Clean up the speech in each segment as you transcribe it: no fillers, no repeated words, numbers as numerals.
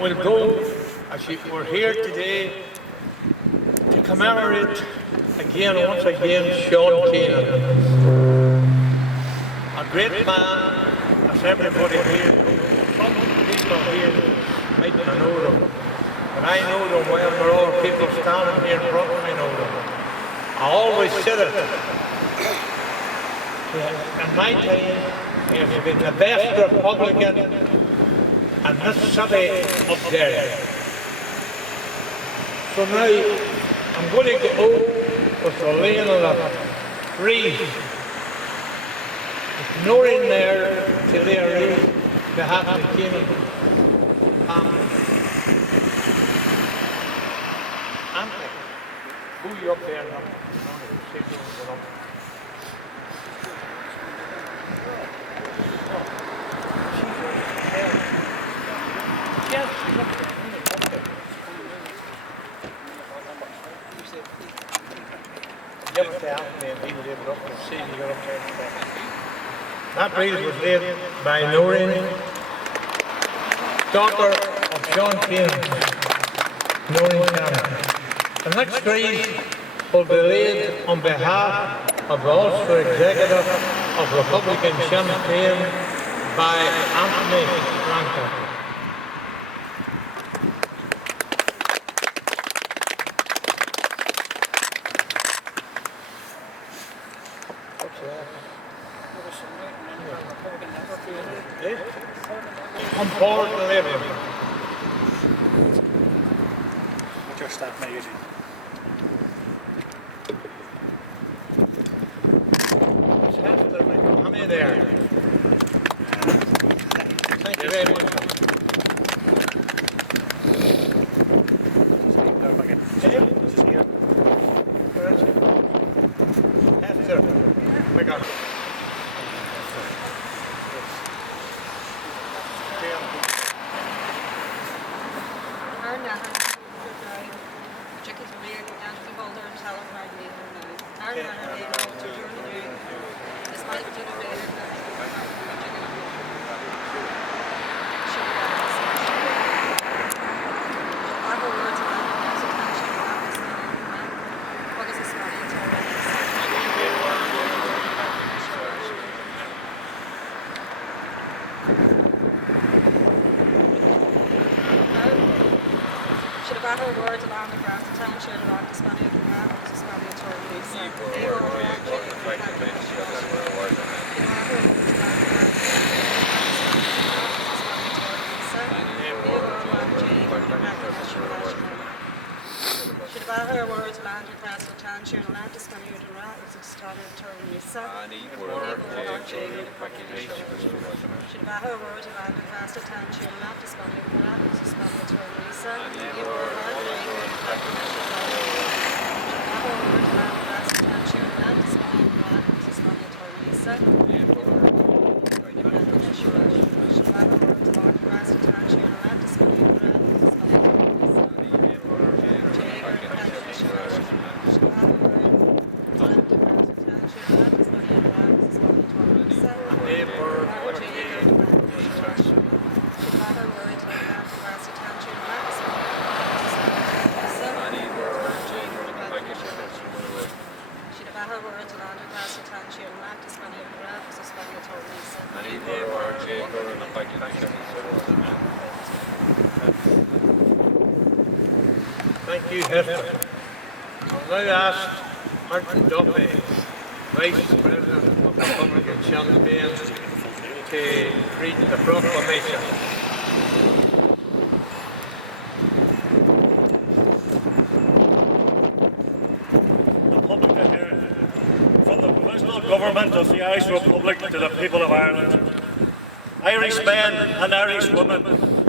will go, as we're here today, to commemorate once again, Sean Keenan. A great man, as everybody here knows. Some people here might not know them, but I know them well. There are all people standing here in front of me know them. I always said it. In my time, he has been the best Republican in this city up there. So now, I'm going to go with the laying of the wreath. There's no in there to lay a wreath behalf of the Keenan family. Anthony, go you up there now. Yes, give it to Anthony and he will live it up and see you got up there. That wreath was laid by Noreen, daughter of John Keenan, Noreen Cannon. The next wreath will be laid on behalf of the Ulster Executive of Republican Sinn Féin by Anthony Rankin. Come forward and live him. What's your staff name using? Come in there. Thank you very much. This is here. Esther, my God. Her words along the grass, the town shared along the span of the ground, the span of the should have her words land across the town, shared along the span of the ground, the span of Tornisa. Should have her words land across the town, shared along the span of the ground, the span of Tornisa. Thank you, Hester. I'll now ask Martin Duffy, Vice President of the Republican Sinn Féin, to read the proclamation. The public are here. From the provisional government of the Irish Republic to the people of Ireland. Irish men and Irish women,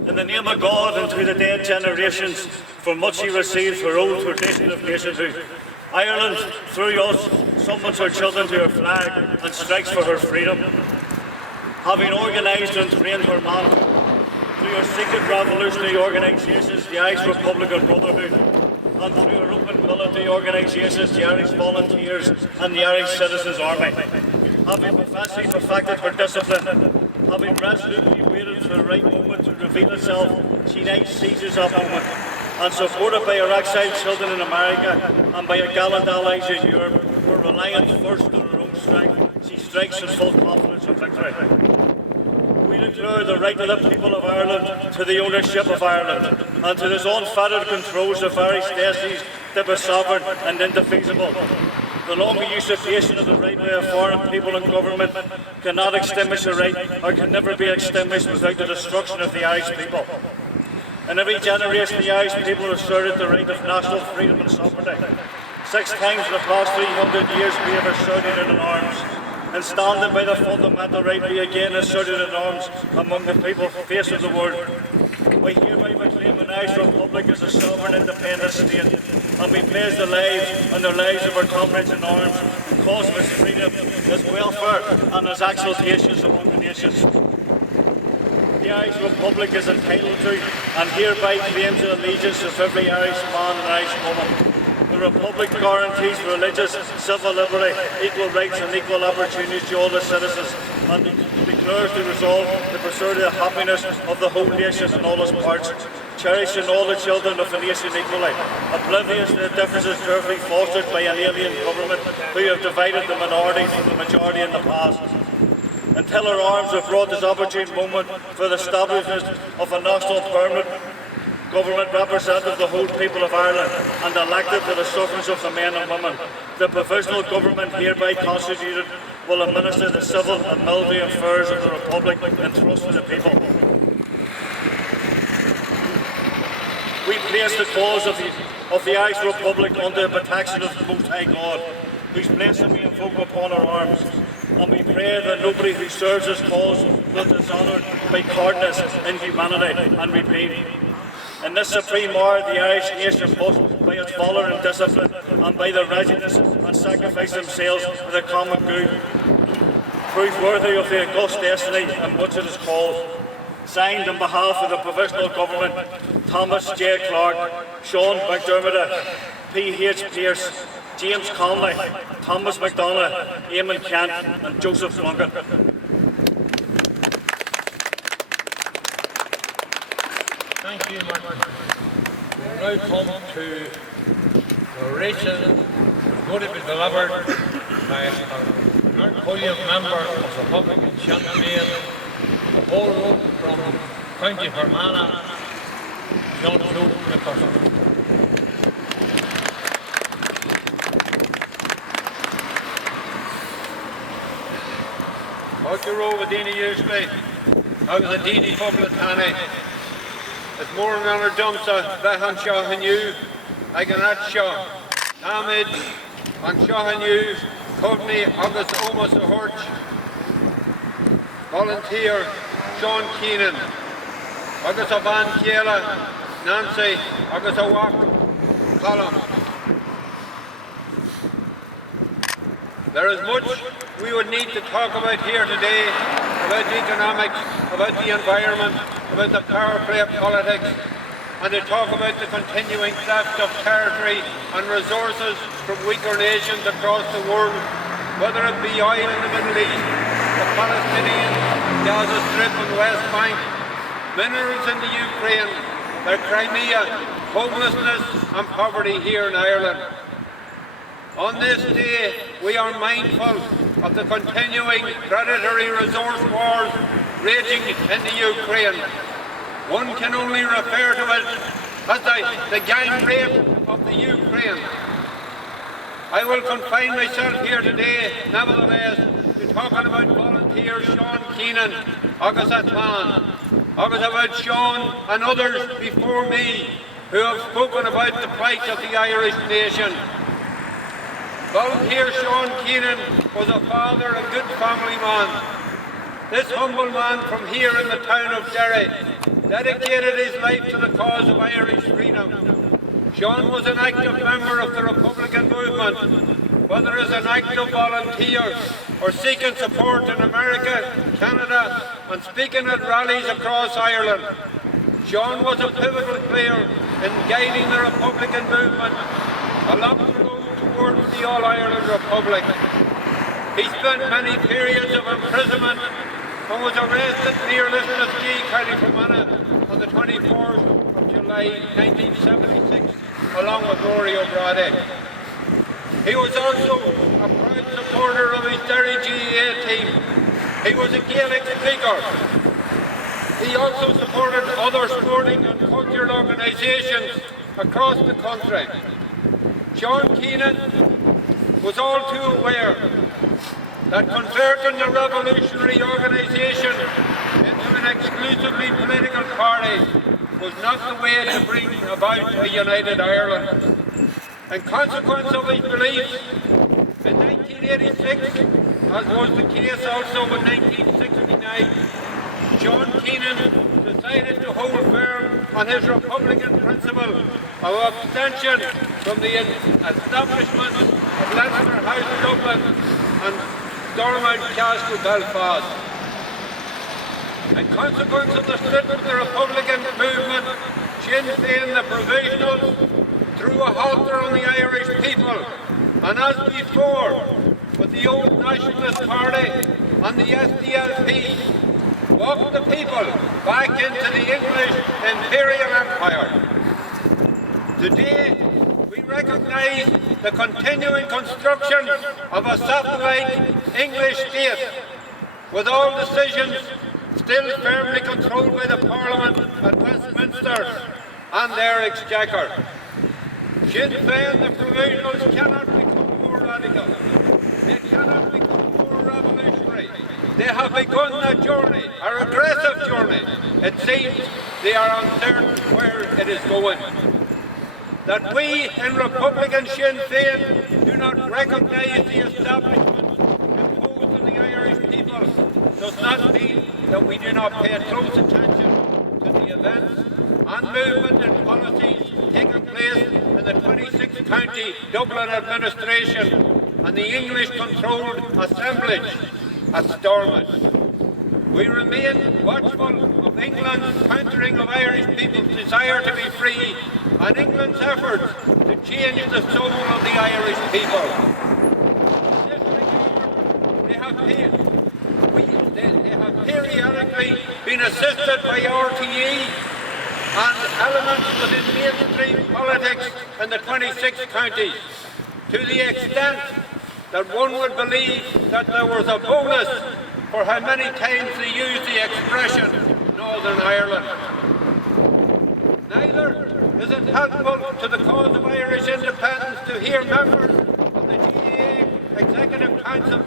in the name of God and to the dead generations, for much he received for old tradition of nationhood. Ireland, through us, summons her children to her flag and strikes for her freedom. Having organised and trained her manhood through her secret revolutionary organisations, the Irish Republican Brotherhood, and through her open military organisations, the Irish Volunteers and the Irish Citizens' Army. Having professionally perfected her discipline, having resolutely waded for the right moment to reveal itself, she now seizes that moment. And supported by her exiled children in America and by her gallant allies in Europe, who are reliant first on her own strength, she strikes in full confidence of victory. We declare the right of the people of Ireland to the ownership of Ireland and to its unfettered controls of various destinies to be sovereign and indefeasible. The longer usurpation of the right by a foreign people and government cannot extinguish the right or can never be extinguished without the destruction of the Irish people. In every generation, the Irish people have asserted the right of national freedom and sovereignty. 6 times in the past 300 years we have asserted it in arms. And standing by the fundamental right, we again asserted in arms among the people face of the world. We hereby proclaim an Irish Republic as a sovereign independent state, and we pledge the lives and the lives of our comrades in arms in cause of its freedom, its welfare and its exaltations among the nations. The Irish Republic is entitled to and hereby claims the allegiance of every Irish man and Irish woman. The Republic guarantees religious, civil liberty, equal rights and equal opportunities to all the citizens, and declares to resolve to preserve the happiness of the whole nation in all its parts, cherishing all the children of the nation equally, oblivious to the differences carefully fostered by an alien government who have divided the minority from the majority in the past. Until our arms have brought this opportune moment for the establishment of a national permanent government representative of the whole people of Ireland and elected for the suffrage of the men and women, the provisional government hereby constituted will administer the civil and military affairs of the Republic in trust to the people. We place the cause of the Irish Republic under the protection of the Most High God, whose blessing we invoke upon our arms, and we pray that nobody who serves this cause will dishonoured by cowardice, inhumanity and rapine. In this supreme hour, the Irish nation must, by its valour and discipline, and by their readiness and sacrifice themselves for the common good, prove worthy of the august destiny in which it is called. Signed on behalf of the Provisional Government, Thomas J. Clark, Sean McDermott, P.H. Pearce, James Conley, Thomas McDonough, Eamon Kent and Joseph Plunkett. Thank you, Mark. We now come to the oration going to be delivered by our podium member of the Republican Champaign, the whole road from County Fermanagh, John Joe Nicholson. Out the road with Dini Usley, out the Dini Publicani. It's more than our dumps of Behan Shahanu, Aganat Shah, Ahmed, and Shahanu, Courtney, August Omas of Horch, Volunteer, Sean Keenan, August of Van Kiela, Nancy, August of Wak, Column. There is much we would need to talk about here today, about economics, about the environment, about the power play of politics, and to talk about the continuing theft of territory and resources from weaker nations across the world, whether it be oil in the Middle East, the Palestinian, Gaza Strip and West Bank, minerals in the Ukraine, the Crimea, homelessness and poverty here in Ireland. On this day, we are mindful of the continuing predatory resource wars raging in the Ukraine. One can only refer to it as the gang rape of the Ukraine. I will confine myself here today, nevertheless, to talking about volunteer Sean Keenan, August Atlan, August about Sean and others before me who have spoken about the plight of the Irish nation. Volunteer Sean Keenan was a father, a good family man. This humble man from here in the town of Derry dedicated his life to the cause of Irish freedom. Sean was an active member of the Republican movement, whether as an active volunteer or seeking support in America, Canada and speaking at rallies across Ireland. Sean was a pivotal player in guiding the Republican movement along the road towards the All-Ireland Republic. He spent many periods of imprisonment and was arrested near Lisbon's County Fermanagh on the 24th of July 1976, along with Rory O'Grady. He was also a proud supporter of his Derry GAA team. He was a Gaelic speaker. He also supported other sporting and cultural organisations across the country. Sean Keenan was all too aware that converting the revolutionary organisation into an exclusively political party was not the way to bring about a united Ireland. In consequence of his beliefs, in 1986, as was the case also in 1969, John Keenan decided to hold firm on his Republican principle of abstention from the establishment of Leinster House Dublin and Stormont Castle Belfast. In consequence of the split of the Republican movement, Sinn Féin, the Provisionals, threw a halter on the Irish people, and as before, with the old Nationalist Party and the SDLP, walked the people back into the English Imperial Empire. Today, we recognise the continuing construction of a satellite English state, with all decisions still firmly controlled by the Parliament at Westminster and their exchequer. Sinn Féin, the Provisionals, cannot become more radical. They cannot become more revolutionary. They have begun a journey, a regressive journey. It seems they are uncertain where it is going. That we in Republican Sinn Féin do not recognise the establishment imposed on the Irish people does not mean that we do not pay close attention to the events and movement and policies taking place in the 26th County Dublin administration and the English-controlled assemblage at Stormont. We remain watchful of England's countering of Irish people's desire to be free and England's efforts to change the soul of the Irish people. In this regard, they have periodically been assisted by RTE and elements within mainstream politics in the 26 counties, to the extent that one would believe that there was a bonus for how many times they used the expression Northern Ireland. Neither is it helpful to the cause of Irish independence to hear members of the GAA Executive Council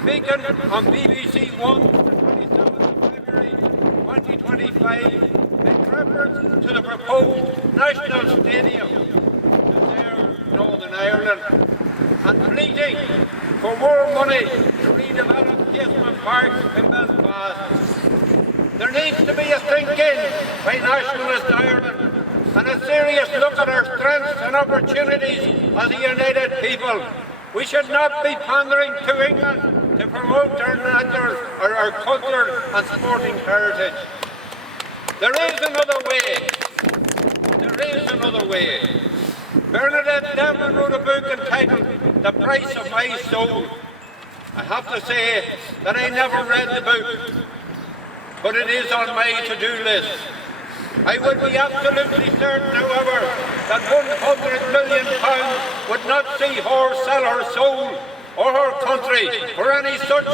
speaking on BBC One the 27th of February 2025 in reference to the proposed national stadium to serve Northern Ireland and pleading for more money to redevelop Casement Park in Belfast. There needs to be a think-in by nationalist Ireland and a serious look at our strengths and opportunities as a united people. We should not be pandering to England to promote our culture and sporting heritage. There is another way. There is another way. Bernadette Devlin wrote a book entitled The Price of My Soul. I have to say that I never read the book, but it is on my to-do list. I would be absolutely certain, however, that £100 million would not see her sell her soul or her country for any such